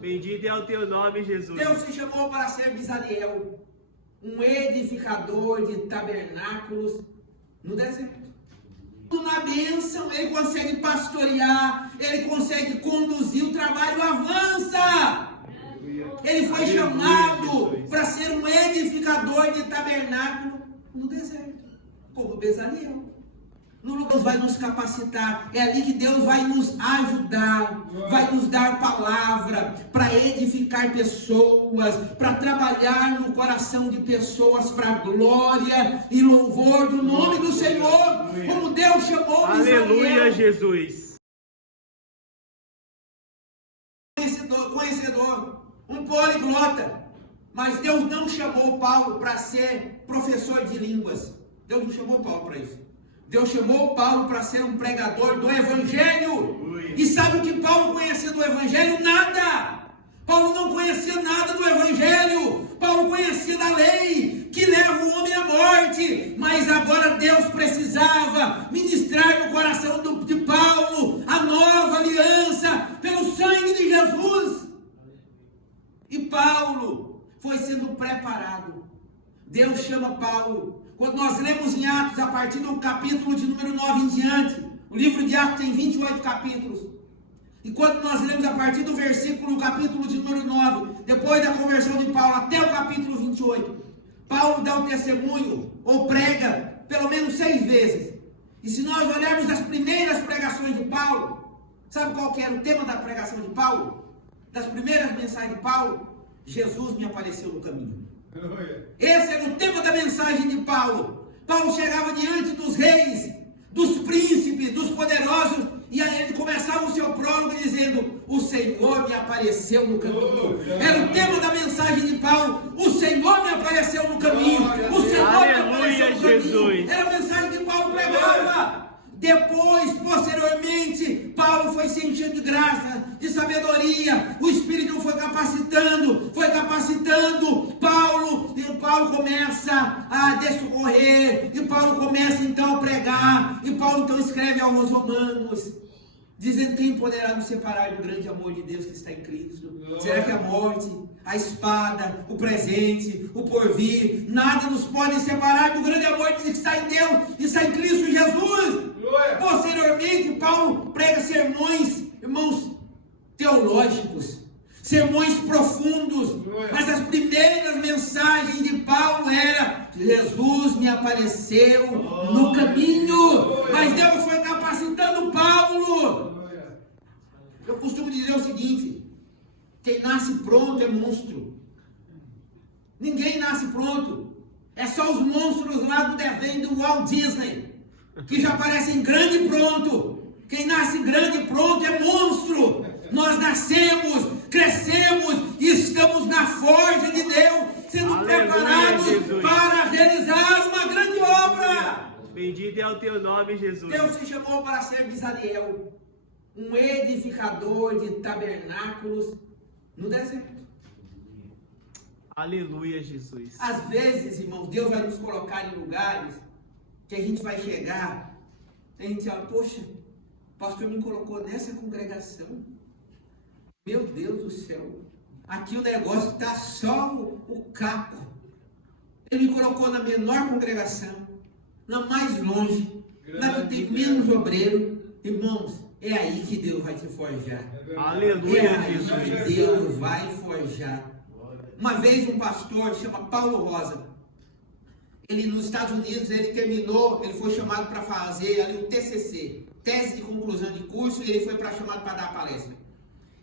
Bendito é o teu nome, Jesus. Deus te chamou para ser Bezaliel, um edificador de tabernáculos no deserto. Na bênção, ele consegue pastorear, ele consegue conduzir, o trabalho avança. Ele foi chamado para ser um edificador de tabernáculo no deserto, como Bezaliel. No lugar Deus vai nos capacitar, é ali que Deus vai nos ajudar, vai nos dar palavra para edificar pessoas, para trabalhar no coração de pessoas para a glória e louvor do nome do Senhor, como Deus chamou Bezaliel. Aleluia, Jesus. Conhecedor, um poliglota, mas Deus não chamou Paulo para ser professor de línguas. Deus não chamou Paulo para isso. Deus chamou Paulo para ser um pregador do Evangelho. E sabe o que Paulo conhecia do Evangelho? Nada. Paulo não conhecia nada do Evangelho. Paulo conhecia da lei, que leva o homem à morte. Mas agora Deus precisava ministrar no coração de Paulo a nova aliança pelo sangue de Jesus. E Paulo foi sendo preparado. Deus chama Paulo. Quando nós lemos em Atos, a partir do capítulo de número 9 em diante, o livro de Atos tem 28 capítulos. E quando nós lemos a partir do capítulo de número 9, depois da conversão de Paulo até o capítulo 28, Paulo dá o testemunho, ou prega, pelo menos 6 vezes. E se nós olharmos as primeiras pregações de Paulo, sabe qual que era o tema da pregação de Paulo? Das primeiras mensagens de Paulo? Jesus me apareceu no caminho. Esse era o tema da mensagem de Paulo. Paulo chegava diante dos reis, dos príncipes, dos poderosos, e aí ele começava o seu prólogo dizendo: o Senhor me apareceu no caminho. Era o tema da mensagem de Paulo: o Senhor me apareceu no caminho. O Senhor me apareceu no caminho. Era a mensagem que Paulo pregava. Depois, posteriormente, Paulo foi se enchendo de graça, de sabedoria, o Espírito foi capacitando Paulo, e Paulo começa a discorrer, e Paulo começa então a pregar, e Paulo então escreve aos Romanos, dizendo: quem poderá nos separar do grande amor de Deus que está em Cristo? Será que a morte, a espada, o presente, o porvir, nada nos pode separar do grande amor que está em Deus, que está em Cristo Jesus? Posteriormente, Paulo prega sermões, irmãos, teológicos, sermões profundos, mas as primeiras mensagens de Paulo era: Jesus me apareceu no caminho. Mas Deus foi capacitando Paulo. Eu costumo dizer o seguinte: quem nasce pronto é monstro. Ninguém nasce pronto. É só os monstros lá do desenho do Walt Disney, que já parecem grande e pronto. Quem nasce grande e pronto é monstro. Nós nascemos, crescemos e estamos na forja de Deus, sendo preparados para realizar uma grande obra. Bendito é o teu nome, Jesus. Deus te chamou para ser Bezaliel, um edificador de tabernáculos no deserto. Aleluia, Jesus. Às vezes, irmãos, Deus vai nos colocar em lugares que a gente vai chegar, a gente fala: poxa, o pastor me colocou nessa congregação. Meu Deus do céu, aqui o negócio está só o caco. Ele me colocou na menor congregação, na mais longe, na que tem menos obreiro. Irmãos, é aí que Deus vai te forjar. Aleluia, é aí Jesus. que Deus vai forjar. Uma vez um pastor, chama Paulo Rosa, ele nos Estados Unidos, ele foi chamado para fazer ali o TCC, tese de conclusão de curso, e ele foi chamado para dar palestra.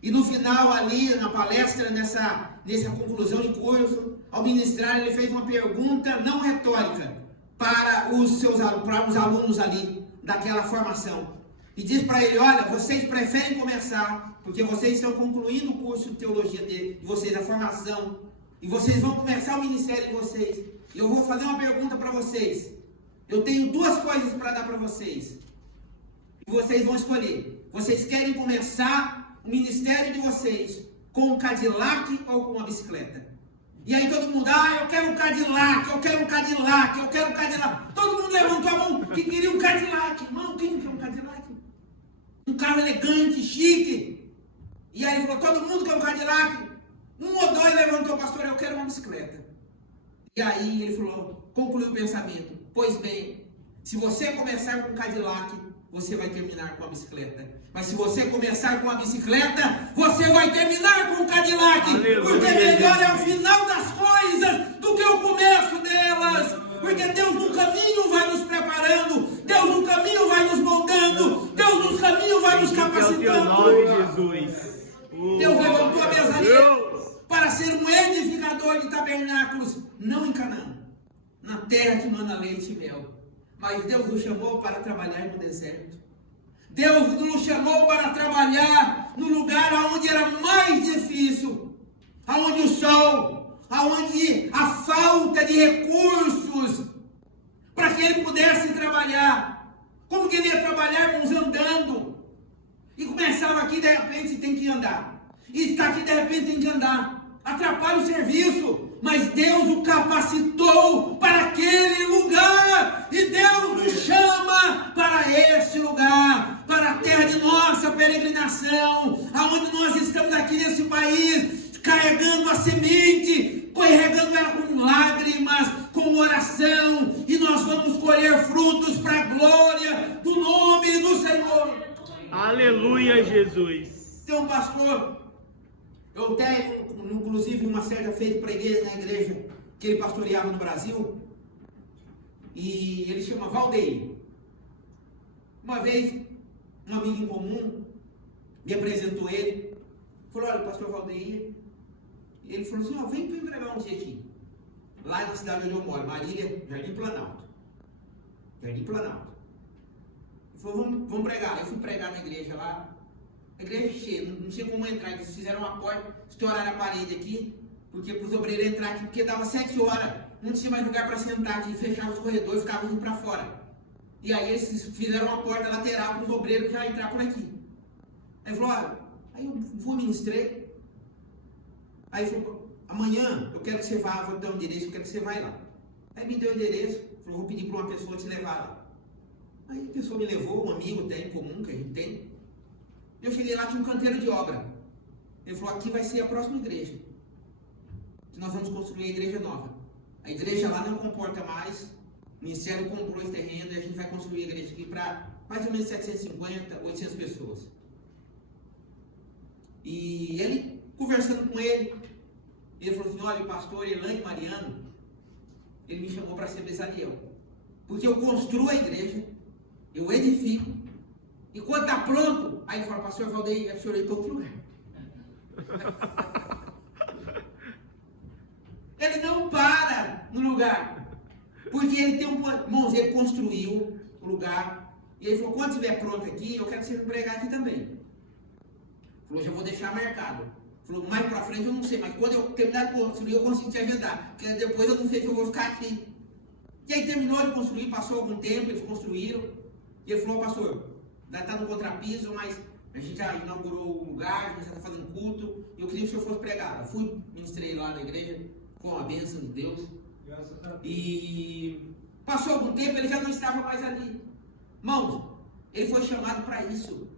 E no final ali, na palestra, nessa conclusão de curso, ao ministrar, ele fez uma pergunta não retórica para os alunos ali, daquela formação. E diz para ele: olha, vocês preferem começar, porque vocês estão concluindo o curso de teologia de vocês, a formação, e vocês vão começar o ministério de vocês. E eu vou fazer uma pergunta para vocês. Eu tenho 2 coisas para dar para vocês. E vocês vão escolher. Vocês querem começar o ministério de vocês com um Cadillac ou com uma bicicleta? E aí todo mundo: eu quero um Cadillac, eu quero um Cadillac, eu quero um Cadillac. Todo mundo levantou a mão que queria um Cadillac. Irmão, quem quer um Cadillac? Um carro elegante, chique. E aí ele falou: todo mundo quer um Cadillac. Cadillac. Um ou dois levantou, pastor, eu quero uma bicicleta. E aí ele falou, concluiu o pensamento. Pois bem, se você começar com um Cadillac, você vai terminar com a bicicleta. Mas se você começar com a bicicleta, você vai terminar com o Cadillac. Aleluia. Porque melhor é o final das coisas do que o começo delas. Porque Deus no caminho vai nos preparando. Deus no caminho vai nos moldando. Deus no caminho vai nos É o teu capacitando. nome, Jesus. Deus levantou a Bezalel para ser um edificador de tabernáculos, não em Canaã, na terra que manda leite e mel. Mas Deus nos chamou para trabalhar no deserto. Deus nos chamou para trabalhar no lugar onde era mais difícil, aonde o sol, aonde a falta de recursos, para que ele pudesse trabalhar. Como que ele ia trabalhar? Uns andando. E começava aqui, de repente tem que andar. E está aqui, de repente tem que andar. Atrapalha o serviço. Mas Deus o capacitou para aquele lugar. E Deus nos chama para este lugar. Para a terra de nossa peregrinação. Aonde nós estamos aqui nesse país. Carregando a semente. Carregando ela com lágrimas. Com oração. E nós vamos colher frutos para a glória do nome do Senhor. Aleluia, Jesus. Tem um pastor, eu até, inclusive, uma certa feita para a igreja, na igreja que ele pastoreava no Brasil, e ele chama Valdeir. Uma vez, um amigo em comum me apresentou ele, falou, olha, pastor Valdeir, e ele falou assim, ó, vem para pregar um dia aqui, lá na cidade onde eu moro, Marília, Jardim Planalto. Jardim Planalto. Ele falou, vamos pregar. Eu fui pregar na igreja lá. A igreja cheia, não tinha como entrar. Eles fizeram uma porta, estouraram a parede aqui, porque para os obreiros entrar aqui, porque dava 7 horas, não tinha mais lugar para sentar aqui, fechava os corredores, ficava indo para fora. E aí eles fizeram uma porta lateral para os obreiros já entrar por aqui. Aí ele falou, olha, aí eu vou ministrei. Aí ele falou, amanhã eu quero que você vá, vou te dar um endereço, eu quero que você vá lá. Aí me deu o endereço, falou, vou pedir para uma pessoa te levar lá. Aí a pessoa me levou, um amigo tem em comum que a gente tem. Eu cheguei lá, tinha um canteiro de obra. Ele falou, aqui vai ser a próxima igreja. Nós vamos construir a igreja nova. A igreja lá não comporta mais. O Ministério comprou esse terreno e a gente vai construir a igreja aqui para mais ou menos 750, 800 pessoas. E ele, conversando com ele falou assim, olha, o pastor Elaine Mariano, ele me chamou para ser Bezalel. Porque eu construo a igreja, eu edifico, e quando está pronto, aí ele fala, pastor Valdeir, é o senhor ir para outro lugar. Ele não para no lugar, porque ele tem irmãos, ele construiu o lugar, e ele falou, quando estiver pronto aqui, eu quero que você me pregar aqui também. Ele falou, já vou deixar marcado. Ele falou, mais para frente eu não sei, mas quando eu terminar de construir, eu consigo te agendar, porque depois eu não sei se eu vou ficar aqui. E aí terminou de construir, passou algum tempo, eles construíram, e ele falou, pastor, ainda está no contrapiso, mas a gente já inaugurou o lugar, a gente já está fazendo culto, e eu queria que o senhor fosse pregar. Eu fui, ministrei lá na igreja, com a bênção de Deus, e passou algum tempo, ele já não estava mais ali. Irmãos, ele foi chamado para isso,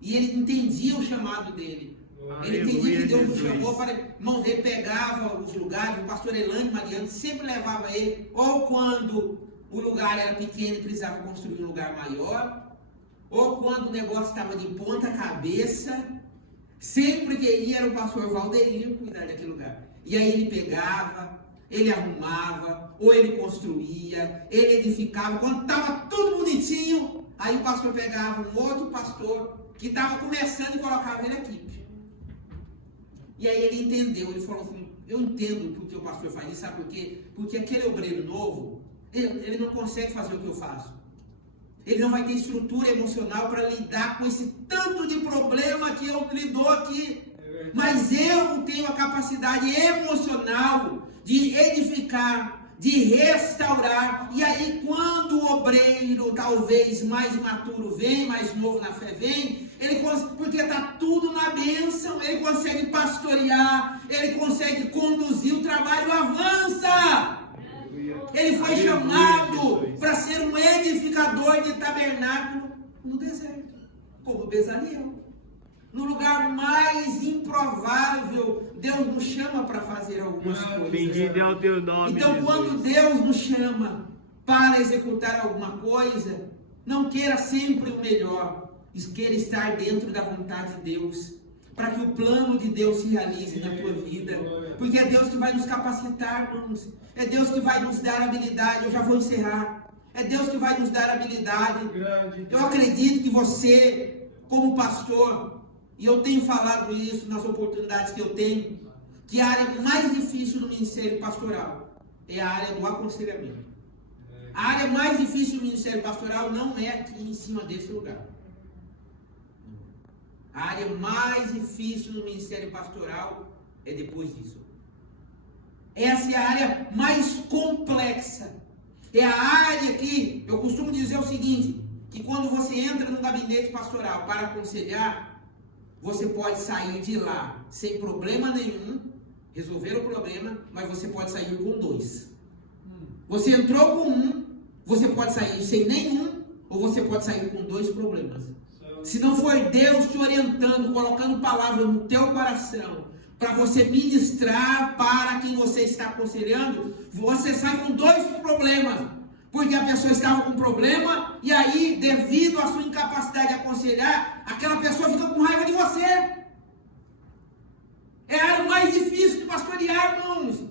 e ele entendia o chamado dele. Ele entendia que Deus o chamou para... Irmãos, ele pegava os lugares, o pastor Elaine Mariano sempre levava ele, ou quando o lugar era pequeno e precisava construir um lugar maior, ou quando o negócio estava de ponta cabeça, sempre que ia era o pastor Valdeir cuidar daquele lugar. E aí ele pegava, ele arrumava, ou ele construía, ele edificava, quando estava tudo bonitinho, aí o pastor pegava um outro pastor que estava começando e colocava ele aqui. E aí ele entendeu, ele falou assim, eu entendo porque o pastor faz isso, sabe por quê? Porque aquele obreiro novo, ele não consegue fazer o que eu faço. Ele não vai ter estrutura emocional para lidar com esse tanto de problema que eu lido aqui. Mas eu tenho a capacidade emocional de edificar, de restaurar. E aí quando o obreiro, talvez mais imaturo vem, mais novo na fé vem, porque está tudo na bênção, ele consegue pastorear, ele consegue conduzir, o trabalho avança. Ele foi chamado para ser um edificador de tabernáculo no deserto, como Bezalel, no lugar mais improvável Deus nos chama para fazer algumas coisas. Bendito é o teu nome, Então, Jesus. quando Deus nos chama para executar alguma coisa, não queira sempre o melhor, queira estar dentro da vontade de Deus, para que o plano de Deus se realize na tua vida, porque é Deus que vai nos capacitar, irmãos, é Deus que vai nos dar habilidade. Eu já vou encerrar. É Deus que vai nos dar habilidade. Eu acredito que você, como pastor, e eu tenho falado isso nas oportunidades que eu tenho, que a área mais difícil do ministério pastoral é a área do aconselhamento. A área mais difícil do ministério pastoral não é aqui em cima desse lugar. A área mais difícil do ministério pastoral é depois disso. Essa é a área mais complexa. É a área que eu costumo dizer o seguinte, que quando você entra no gabinete pastoral para aconselhar, você pode sair de lá sem problema nenhum, resolver o problema, mas você pode sair com 2. Você entrou com 1, você pode sair sem nenhum, ou você pode sair com 2 problemas. Se não for Deus te orientando, colocando palavras no teu coração, para você ministrar para quem você está aconselhando, você sai com 2 problemas. Porque a pessoa estava com problema, e aí, devido à sua incapacidade de aconselhar, aquela pessoa fica com raiva de você. É a área mais difícil de pastorear, irmãos.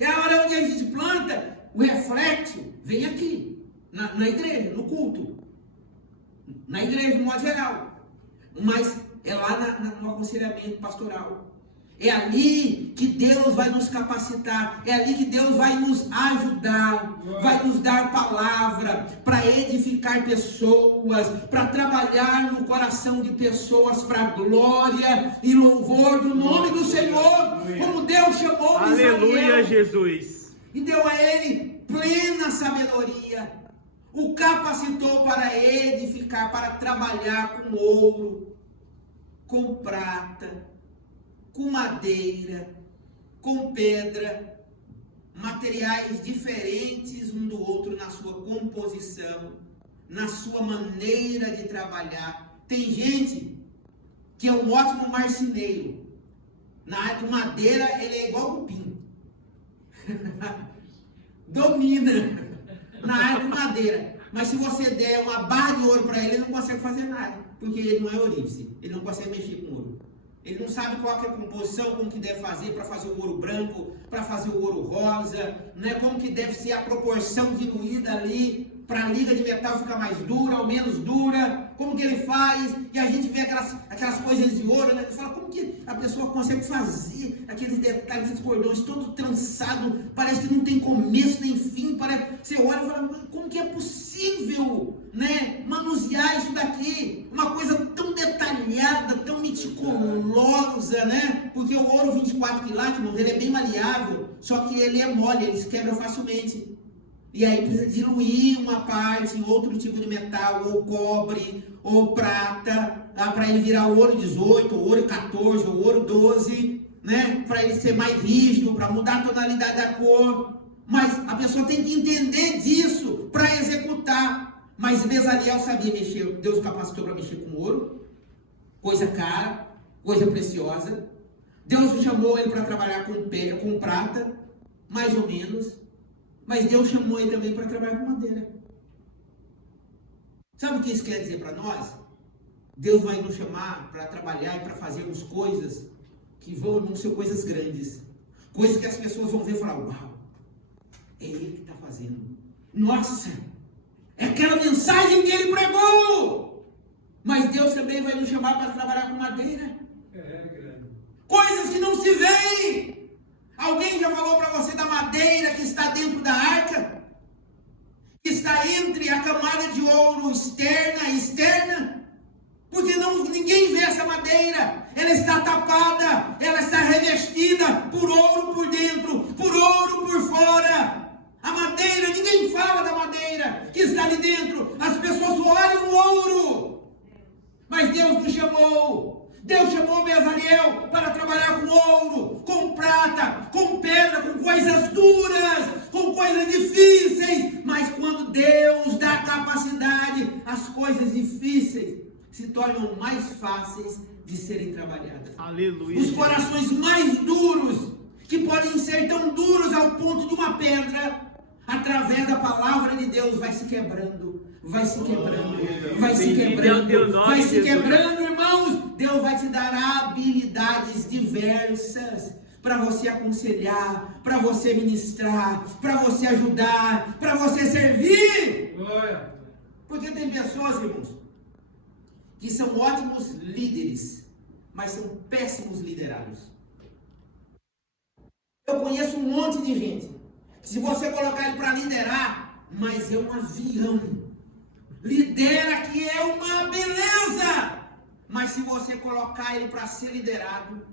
É a hora onde a gente planta, o reflexo vem aqui, na igreja, no culto. Na igreja, de modo geral. Mas é lá no aconselhamento pastoral. É ali que Deus vai nos capacitar. É ali que Deus vai nos ajudar. Vai nos dar palavra para edificar pessoas, para trabalhar no coração de pessoas para a glória e louvor do nome do Senhor. Como Deus chamou Aleluia, Israel Jesus. e deu a ele plena sabedoria. O capacitou para edificar, para trabalhar com ouro, com prata, com madeira, com pedra, materiais diferentes um do outro na sua composição, na sua maneira de trabalhar. Tem gente que é um ótimo marceneiro. Na área de madeira ele é igual cupim. Domina na área de madeira. Mas se você der uma barra de ouro para ele, ele não consegue fazer nada. Porque ele não é ourives. Ele não consegue mexer com ouro. Ele não sabe qual que é a composição, como que deve fazer para fazer o ouro branco, para fazer o ouro rosa, né? Como que deve ser a proporção diluída ali, para a liga de metal ficar mais dura ou menos dura, como que ele faz, e a gente vê aquelas coisas de ouro, né? Fala, como que a pessoa consegue fazer aqueles detalhes, aqueles cordões todo trançado, parece que não tem começo nem fim, parece, você olha e fala, como que é possível, né, manusear isso daqui, uma coisa tão detalhada, tão meticulosa, né, porque o ouro 24 quilates, irmãos, ele é bem maleável, só que ele é mole, ele se quebra facilmente. E aí precisa diluir uma parte em outro tipo de metal, ou cobre, ou prata, para ele virar o ouro 18, o ouro 14, o ouro 12, né? Para ele ser mais rígido, para mudar a tonalidade da cor. Mas a pessoa tem que entender disso para executar. Mas Bezaliel sabia mexer, Deus capacitou para mexer com ouro, coisa cara, coisa preciosa. Deus chamou ele para trabalhar com prata, mais ou menos. Mas Deus chamou ele também para trabalhar com madeira. Sabe o que isso quer dizer para nós? Deus vai nos chamar para trabalhar e para fazermos coisas que vão ser coisas grandes. Coisas que as pessoas vão ver e falar, uau, é ele que está fazendo. Nossa, é aquela mensagem que ele pregou. Mas Deus também vai nos chamar para trabalhar com madeira. Coisas que não se veem. Alguém já falou para você da madeira que está dentro da arca? Que está entre a camada de ouro externa e externa? Porque ninguém vê essa madeira. Ela está tapada, ela está revestida por ouro por dentro, por ouro por fora. A madeira, ninguém fala da madeira que está ali dentro. As pessoas olham o ouro. Mas Deus nos chamou. Deus chamou Bezaliel para trabalhar com ouro, com prata, com pedra, com coisas duras, com coisas difíceis. Mas quando Deus dá capacidade, as coisas difíceis se tornam mais fáceis de serem trabalhadas. Aleluia. Os corações mais duros ser tão duros ao ponto de uma pedra, através da palavra de Deus, vai se quebrando, vai se quebrando, vai se quebrando, vai se quebrando, irmãos. Deus vai te dar habilidades diversas para você aconselhar, para você ministrar, para você ajudar, para você servir. Porque tem pessoas, irmãos, que são ótimos líderes, mas são péssimos liderados. Eu conheço um monte de gente, se você colocar ele para liderar, mas é um avião, lidera que é uma beleza, mas se você colocar ele para ser liderado,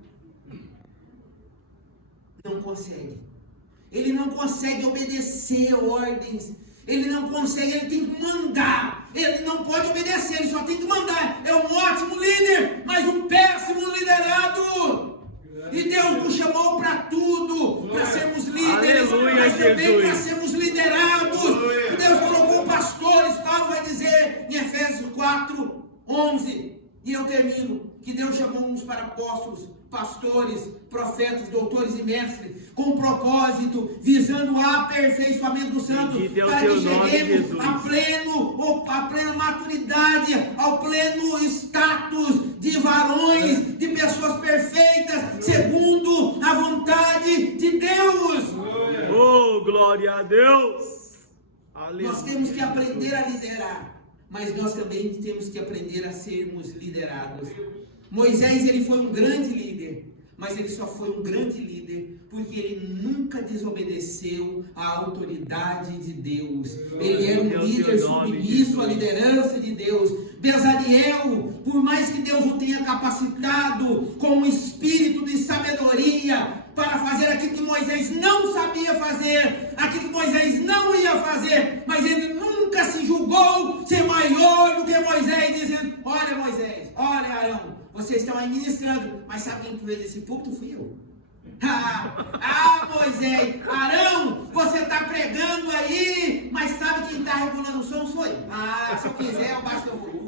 não consegue. Ele não consegue obedecer ordens. Ele não consegue, ele tem que mandar. Ele não pode obedecer, ele só tem que mandar. É um ótimo líder, mas um péssimo liderado. E Deus nos chamou para tudo, para sermos líderes, mas também para sermos liderados. E Deus colocou pastores. Paulo vai dizer em Efésios 4:11, e eu termino, que Deus chamou uns para apóstolos, pastores, profetas, doutores e mestres, com propósito, visando o aperfeiçoamento dos santos, para que cheguemos à plena maturidade, ao pleno status de varões, de pessoas perfeitas, segundo a vontade de Deus. Oh, glória a Deus! Aleluia. Nós temos que aprender a liderar, mas nós também temos que aprender a sermos liderados. Moisés, ele foi um grande líder, mas ele só foi um grande líder porque ele nunca desobedeceu à autoridade de Deus. Ele era um líder submisso à liderança de Deus. Bezaliel, por mais que Deus o tenha capacitado com um espírito de sabedoria para fazer aquilo que Moisés não sabia fazer, aquilo que Moisés não ia fazer, mas ele nunca se julgou ser maior do que Moisés, dizendo: olha Moisés, olha Arão, vocês estão aí ministrando, mas sabe quem fez esse púlpito? Fui eu. Moisés, Arão, você está pregando aí, mas sabe quem está regulando o som? Sou eu. Se eu quiser eu baixo o volume,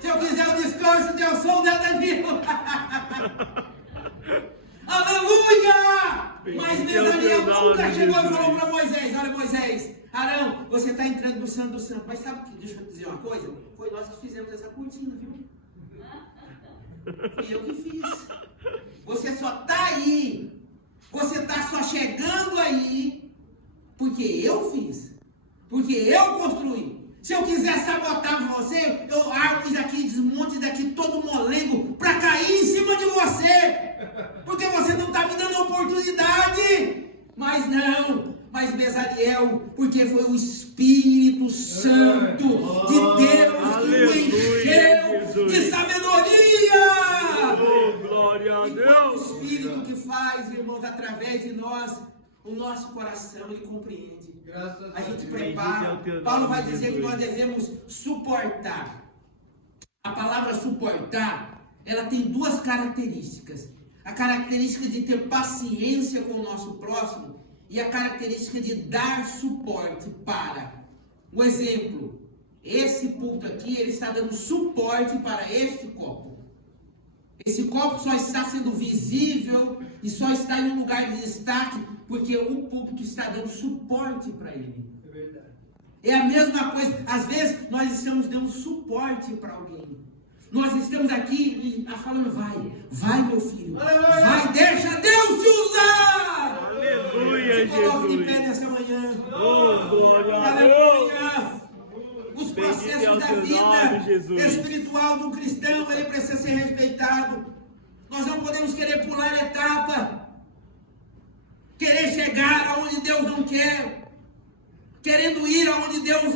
se eu quiser eu descanso de o som da Danilo. Aleluia! Mas Bezaliel nunca chegou e falou para Moisés: olha Moisés, Arão, você está entrando no Santo do Santo, mas sabe que, deixa eu dizer uma coisa, foi nós que fizemos essa cortina, viu? Fui eu que fiz. Você só está aí, você está só chegando aí, porque eu fiz, porque eu construí. Se eu quiser sabotar você, eu armo isso aqui, desmonte daqui todo molengo para cair em cima de você, porque você não está me dando oportunidade. Mas não, mas Bezaliel, porque foi o Espírito Santo de Deus que o encheu de sabedoria. Oh, glória a E Deus! o Espírito que faz, irmãos, através de nós, o nosso coração, ele compreende. A gente prepara. Paulo vai dizer que nós devemos suportar. A palavra suportar, ela tem duas características. A característica de ter paciência com o nosso próximo e a característica de dar suporte para. Um exemplo, esse púlpito aqui, ele está dando suporte para este copo. Esse copo só está sendo visível e só está em um lugar de destaque porque o púlpito está dando suporte para ele. É verdade. É a mesma coisa. Às vezes nós estamos dando suporte para alguém. Nós estamos aqui falando: vai meu filho, vai, deixa Deus te usar. Aleluia, Se coloque de Jesus! pé nessa manhã. Oh, glória a Deus! Aleluia. Os processos Bendito é o da teu vida nome, Jesus. espiritual do cristão, ele precisa ser respeitado. Nós não podemos querer pular etapa, querer chegar aonde Deus não quer, querendo ir aonde Deus